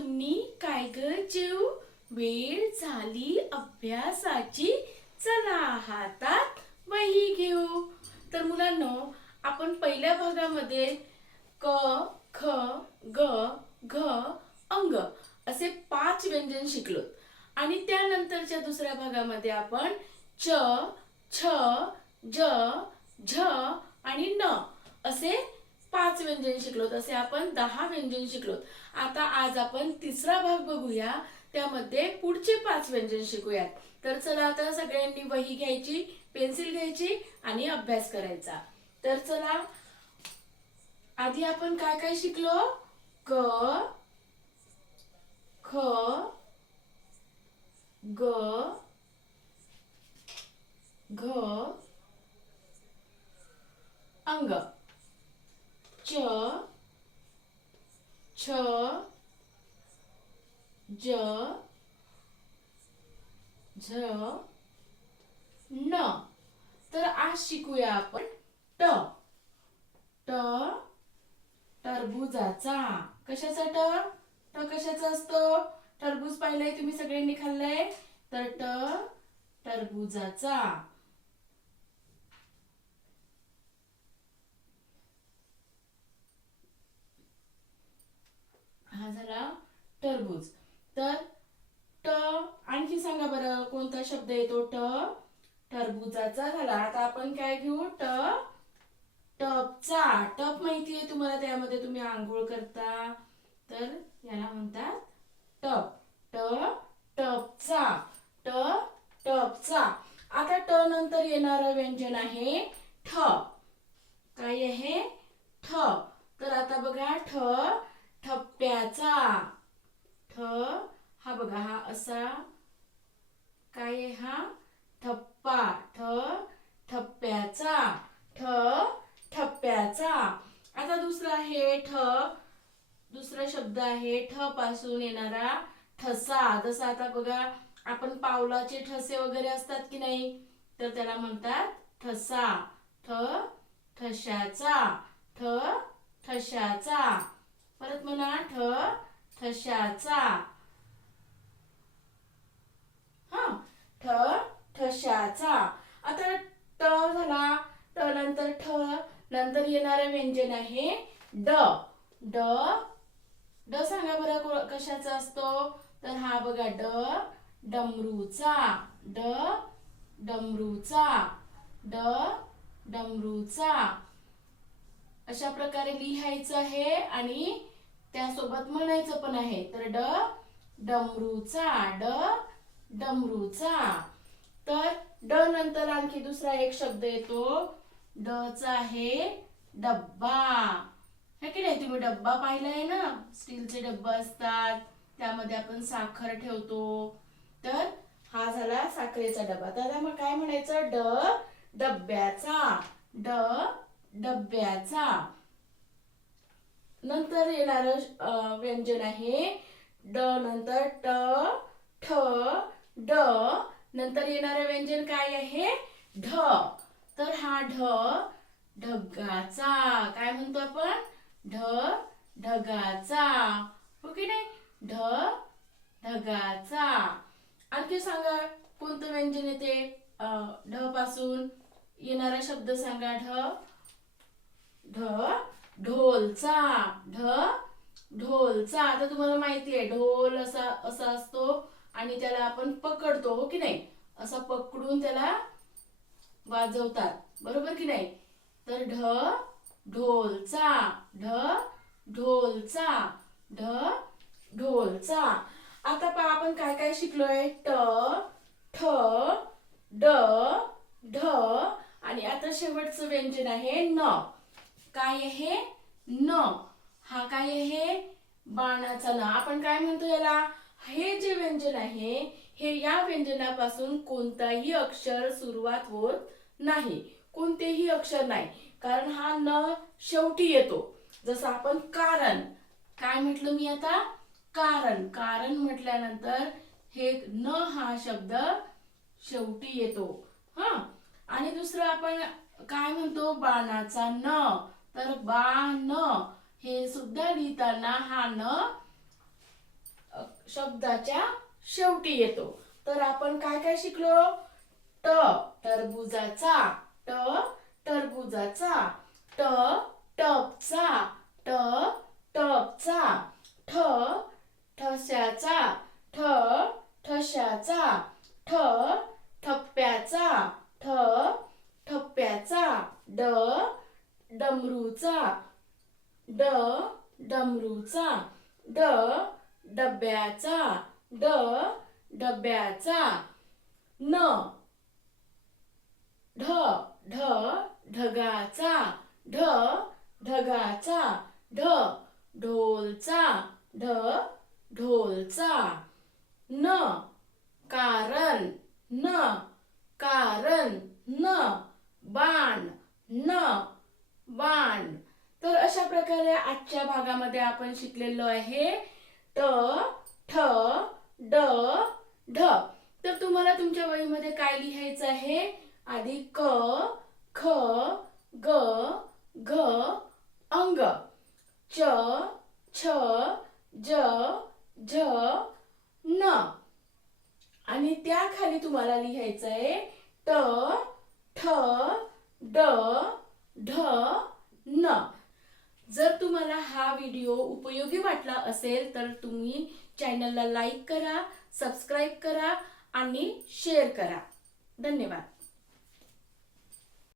चिमणी काय ग चिव, वेळ झाली अभ्यासाची, चला हातात वही घेऊ. तर मुलांनो, आपण पहिल्या भागामध्ये क ख ग घ अंग असे 5 व्यंजन शिकलो आणि त्यानंतरच्या दुसऱ्या भागामध्ये आपण च छ ज झ आणि न असे 5 व्यंजन शिकलो. असे आपण 10 व्यंजन शिकलो. आता आज आपण तिसरा भाग बघूया, त्यामध्ये पुढचे 5 व्यंजन शिकूयात. तर चला आता सगळ्यांनी वही घ्यायची, पेन्सिल घ्यायची आणि अभ्यास करायचा. तर चला, आधी आपण काय काय शिकलो? क ख ग घ अंग, च छ ज झ न. तर आज शिकूया आपण ट. ट टरबुजाचा. कशाचा ट? ट कशाचा असतो? टरबूज पाहिलंय तुम्ही सगळ्यांनी, खाल्लंय. तर ट टरबुजाचा. हा झाला टरबूज. तर ट आणखी सांगा बरं, कोणता शब्द येतो? ट टरबुजाचा झाला. आता आपण काय घेऊ? ट टपचा. टप माहितीये तुम्हाला, त्यामध्ये तुम्ही आंघोळ करता, तर याला म्हणतात टप. ट टपचा. ट टपचा. आता ट नंतर येणारं व्यंजन आहे ठ. काय आहे? ठ. तर आता बघा, ठ ठप्प्याचा. ठ हा बघा, हा असा काय आहे? हा ठप्पा. ठ ठप्प्याचा. ठ ठप्प्याचा. आता दुसरा आहे ठ. दुसरा शब्द आहे ठ पासून येणारा ठसा. जसं आता बघा, आपण पावलाचे ठसे वगैरे असतात की नाही, तर त्याला म्हणतात ठसा. ठ ठशाचा. ठ ठशाचा. परत म्हणा, ठ ठशाचा. हा, ठ ठशाचा. आता ट झाला. ट नंतर ठ नंतर येणारं व्यंजन आहे ड. ड ड सांगा बरं, कशाचा असतो? तर हा बघा, ड डमरूचा. ड डमरूचा. ड डमरूचा. अशा प्रकारे लिहायचं आहे आणि त्यासोबत म्हणायचं पण आहे. तर ड डमरूचा. ड डमरूचा. तर ड नंतर आणखी दुसरा एक शब्द येतो. ड चा आहे डब्बा. है की नाही? तुम्ही डब्बा पाहिलाय ना, स्टीलचे डब्बा असतात, त्यामध्ये आपण साखर ठेवतो. तर हा झाला साखरेचा डब्बा. तर मग काय म्हणायचं? ड डब्याचा. ड डब्याचा. नंतर येणारं व्यंजन आहे ड नंतर ट ठ ड नंतर येणारं व्यंजन काय आहे? ढ. तर हा ढ ढगाचा. काय म्हणतो आपण? ढ ढगाचा. हो की नाही? ढ ढगाचा. आणखी सांगा, कोणतं व्यंजन येते ढ पासून? येणारा शब्द सांगा. ढ ढ ढोलचा. ढ ढोलचा. आता तुम्हाला माहिती आहे, ढोल असा असा असतो आणि त्याला आपण पकडतो, हो की नाही? असा पकडून त्याला वाजवतात, बरोबर की नाही? तर ढ ढोलचा. ढ ढोलचा. ढ ढोलचा. आता आपण काय काय शिकलोय? ट ठ ड ढ आणि आता शेवटचं व्यंजन आहे न. काय आहे? न. हा काय आहे? बाणाचा न. आपण काय म्हणतो याला? हे जे व्यंजन आहे, हे या व्यंजनापासून कोणताही अक्षर सुरुवात होत नाही. कोणतेही अक्षर नाही, कारण हा न शेवटी येतो. जसं आपण कारण. काय म्हटलं मी आता? कारण. कारण म्हटल्यानंतर हे न हा शब्द शेवटी येतो. हा, आणि दुसरं आपण काय म्हणतो? बाणाचा न. तर बाण हे सुद्धा लिहिताना हा न शब्दाच्या शेवटी येतो. तर आपण काय काय शिकलो? ट टरबुजाचा, ट टरबुजाचा, ट टपचा, ट टपचा, ठ ठस्याचा, ठ ठस्याचा, ठ ठप्प्याचा, ठ ठप्प्याचा, ड डमरूचा, ड डमरूचा, ड डब्याचा, ड डब्याचा, न ढ ढ ढगाचा, ढ ढगाचा, ढ ढोलचा, ढ ढोलचा, न कारण, न कारण, न बाण, न बाण. तर अशा प्रकारे आजच्या भागामध्ये आपण शिकलेलो आहे ट ठ ड ढ. तर तुम्हाला तुमच्या वहीमध्ये काय लिहायचं आहे? आधी क ख ग घ अंग, च छ ज झ न, आणि त्याखाली तुम्हाला लिहायचं आहे ट ठ ड ढ न. जर तुम्हाला हा व्हिडिओ उपयोगी वाटला असेल तर तुम्ही चॅनलला लाईक करा, सबस्क्राईब करा आणि शेअर करा. धन्यवाद.